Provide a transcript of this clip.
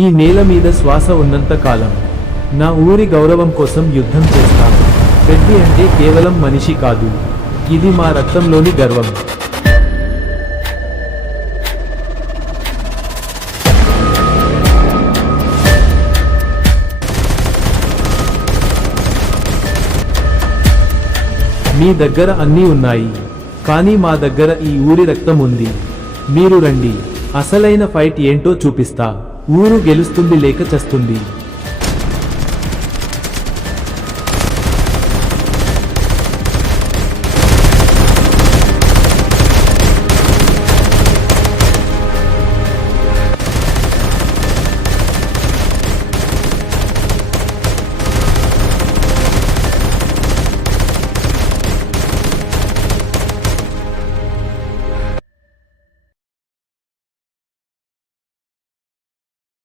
ఈ నేల మీద శ్వాస ఉన్నంత కాలం నా ఊరి గౌరవం కోసం యుద్ధం చేస్తాను. రెడ్డి అంటే కేవలం మనిషి కాదు, ఇది మా రక్తంలోని గర్వం. మీ దగ్గర అన్నీ ఉన్నాయి, కానీ మా దగ్గర ఈ ఊరి రక్తం ఉంది. మీరు రండి, అసలైన ఫైట్ ఏంటో చూపిస్తా. ఊరు గెలుస్తుంది లేక చస్తుంది.